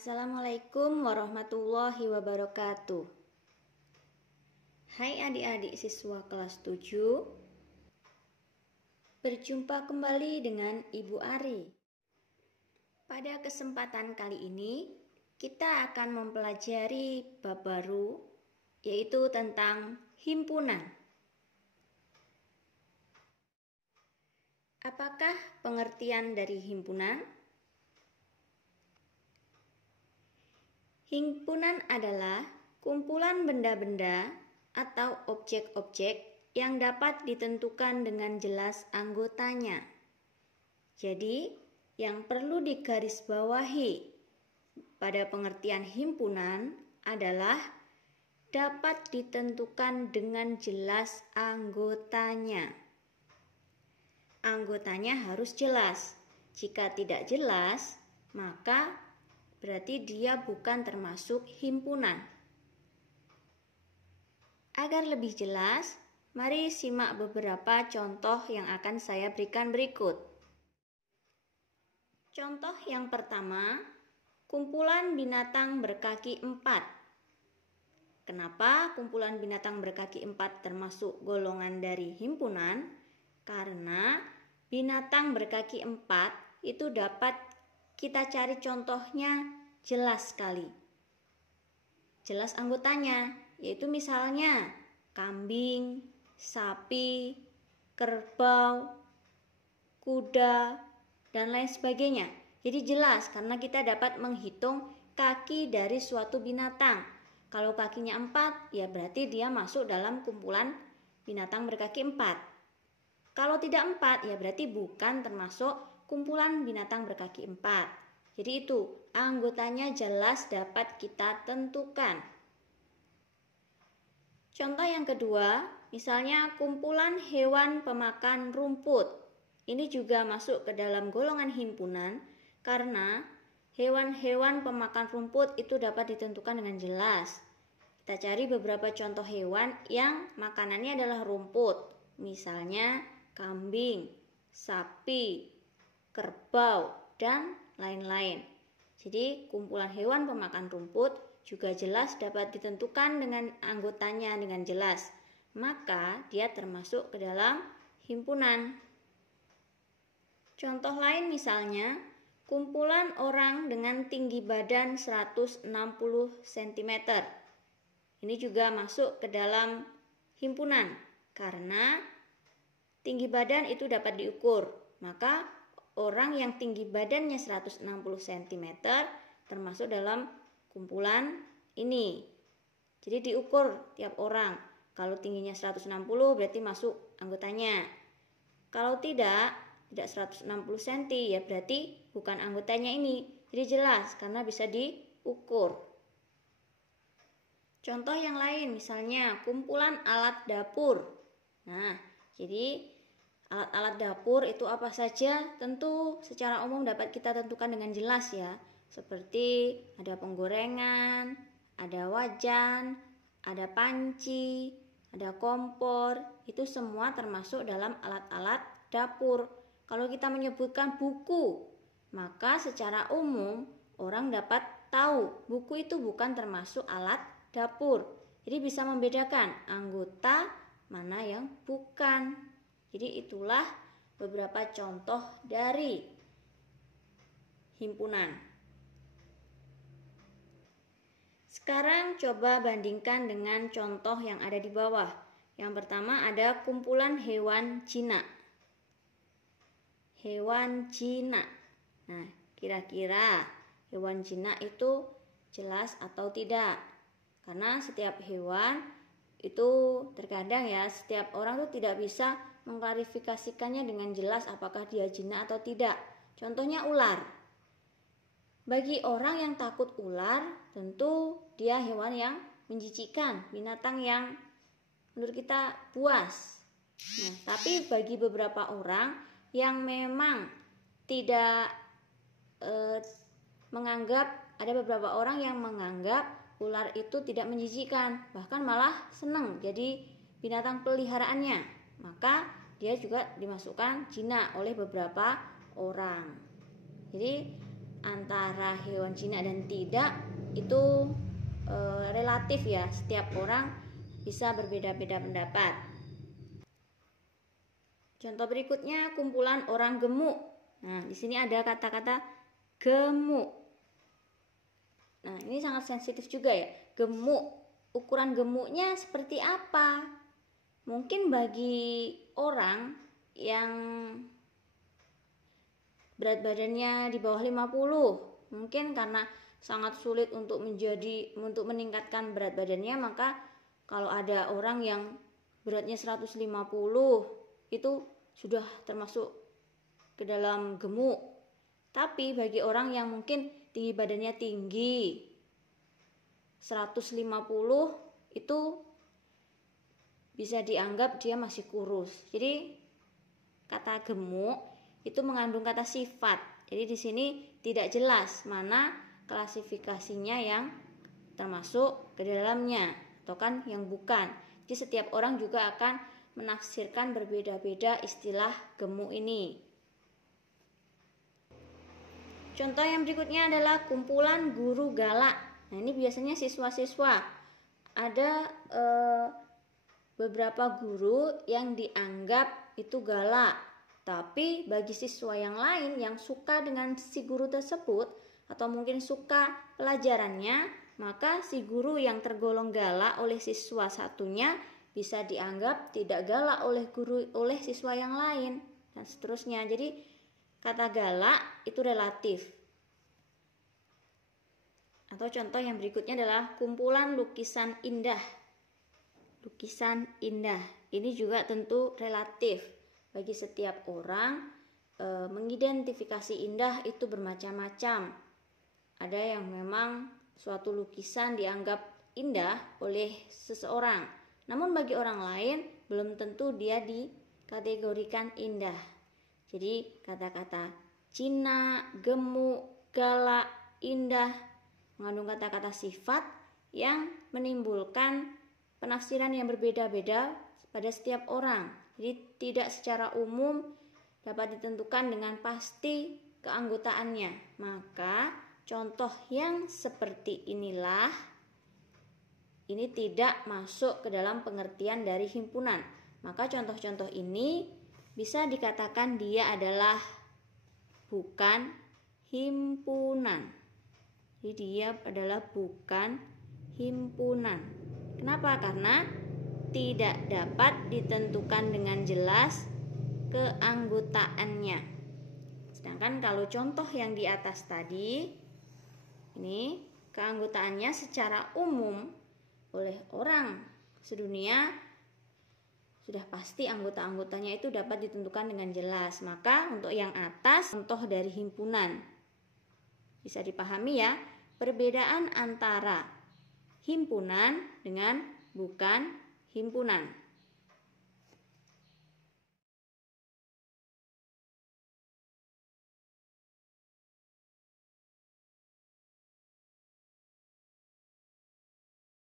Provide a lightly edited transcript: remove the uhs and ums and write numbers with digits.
Assalamualaikum warahmatullahi wabarakatuh. Hai adik-adik siswa kelas 7. Berjumpa kembali dengan Ibu Ari. Pada kesempatan kali ini, kita akan mempelajari bab baru, yaitu tentang himpunan. Apakah pengertian dari himpunan? Himpunan adalah kumpulan benda-benda atau objek-objek yang dapat ditentukan dengan jelas anggotanya. Jadi, yang perlu digarisbawahi pada pengertian himpunan adalah dapat ditentukan dengan jelas anggotanya. Anggotanya harus jelas. Jika tidak jelas, maka berarti dia bukan termasuk himpunan. Agar lebih jelas, mari simak beberapa contoh yang akan saya berikan berikut. Contoh yang pertama, kumpulan binatang berkaki 4. Kenapa kumpulan binatang berkaki 4 termasuk golongan dari himpunan? Karena binatang berkaki 4 itu dapat kita cari contohnya jelas sekali. Jelas anggotanya, yaitu misalnya kambing, sapi, kerbau, kuda, dan lain sebagainya. Jadi jelas karena kita dapat menghitung kaki dari suatu binatang. Kalau kakinya 4, ya berarti dia masuk dalam kumpulan binatang berkaki 4. Kalau tidak 4, ya berarti bukan termasuk kumpulan binatang berkaki 4. Jadi itu, anggotanya jelas dapat kita tentukan. Contoh yang kedua, misalnya kumpulan hewan pemakan rumput. Ini juga masuk ke dalam golongan himpunan karena hewan-hewan pemakan rumput itu dapat ditentukan dengan jelas. Kita cari beberapa contoh hewan yang makanannya adalah rumput. Misalnya kambing, sapi, kerbau, dan lain-lain. Jadi kumpulan hewan pemakan rumput juga jelas dapat ditentukan dengan anggotanya dengan jelas. Maka dia termasuk ke dalam himpunan. Contoh lain misalnya, kumpulan orang dengan tinggi badan 160 cm. Ini juga masuk ke dalam himpunan karena tinggi badan itu dapat diukur. Maka orang yang tinggi badannya 160 cm termasuk dalam kumpulan ini. Jadi diukur tiap orang. Kalau tingginya 160 berarti masuk anggotanya. Kalau tidak 160 cm ya berarti bukan anggotanya ini. Jadi jelas karena bisa diukur. Contoh yang lain misalnya kumpulan alat dapur. Nah, jadi alat-alat dapur itu apa saja? Tentu secara umum dapat kita tentukan dengan jelas ya. Seperti ada penggorengan, ada wajan, ada panci, ada kompor. Itu semua termasuk dalam alat-alat dapur. Kalau kita menyebutkan buku, maka secara umum orang dapat tahu buku itu bukan termasuk alat dapur. Jadi bisa membedakan anggota mana yang bukan. Jadi itulah beberapa contoh dari himpunan. Sekarang coba bandingkan dengan contoh yang ada di bawah. Yang pertama ada kumpulan hewan jinak. Hewan jinak. Nah, kira-kira hewan jinak itu jelas atau tidak? Karena setiap hewan itu terkadang ya, setiap orang tuh tidak bisa mengklarifikasikannya dengan jelas apakah dia jinak atau tidak. Contohnya ular. Bagi orang yang takut ular, tentu dia hewan yang menjijikkan, binatang yang menurut kita buas. Nah, tapi bagi beberapa orang yang memang tidak menganggap, ada beberapa orang yang menganggap ular itu tidak menjijikkan, bahkan malah senang jadi binatang peliharaannya, maka dia juga dimasukkan jinak oleh beberapa orang. Jadi antara hewan jinak dan tidak itu relatif ya, setiap orang bisa berbeda-beda pendapat. Contoh berikutnya kumpulan orang gemuk. Nah, di sini ada kata-kata gemuk. Nah, ini sangat sensitif juga ya. Gemuk, ukuran gemuknya seperti apa? Mungkin bagi orang yang berat badannya di bawah 50, mungkin karena sangat sulit untuk meningkatkan berat badannya, maka kalau ada orang yang beratnya 150 itu sudah termasuk ke dalam gemuk. Tapi bagi orang yang mungkin tinggi badannya tinggi 150 itu bisa dianggap dia masih kurus. Jadi kata gemuk itu mengandung kata sifat. Jadi di sini tidak jelas mana klasifikasinya yang termasuk ke dalamnya atau kan yang bukan. Jadi setiap orang juga akan menafsirkan berbeda-beda istilah gemuk ini. Contoh yang berikutnya adalah kumpulan guru galak. Nah, ini biasanya siswa-siswa. Ada beberapa guru yang dianggap itu galak, tapi bagi siswa yang lain yang suka dengan si guru tersebut atau mungkin suka pelajarannya, maka si guru yang tergolong galak oleh siswa satunya bisa dianggap tidak galak oleh siswa yang lain dan seterusnya. Jadi kata galak itu relatif. Atau contoh yang berikutnya adalah kumpulan lukisan indah. Lukisan indah ini juga tentu relatif. Bagi setiap orang mengidentifikasi indah itu bermacam-macam. Ada yang memang suatu lukisan dianggap indah oleh seseorang, namun bagi orang lain belum tentu dia dikategorikan indah. Jadi kata-kata jinak, gemuk, galak, indah mengandung kata-kata sifat yang menimbulkan penafsiran yang berbeda-beda pada setiap orang. Jadi tidak secara umum dapat ditentukan dengan pasti keanggotaannya. Maka contoh yang seperti inilah ini tidak masuk ke dalam pengertian dari himpunan. Maka contoh-contoh ini bisa dikatakan dia adalah bukan himpunan. Jadi dia adalah bukan himpunan. Kenapa? Karena tidak dapat ditentukan dengan jelas keanggotaannya. Sedangkan kalau contoh yang di atas tadi, ini keanggotaannya secara umum oleh orang sedunia sudah pasti anggota-anggotanya itu dapat ditentukan dengan jelas. Maka untuk yang atas contoh dari himpunan bisa dipahami ya, perbedaan antara himpunan dengan bukan himpunan.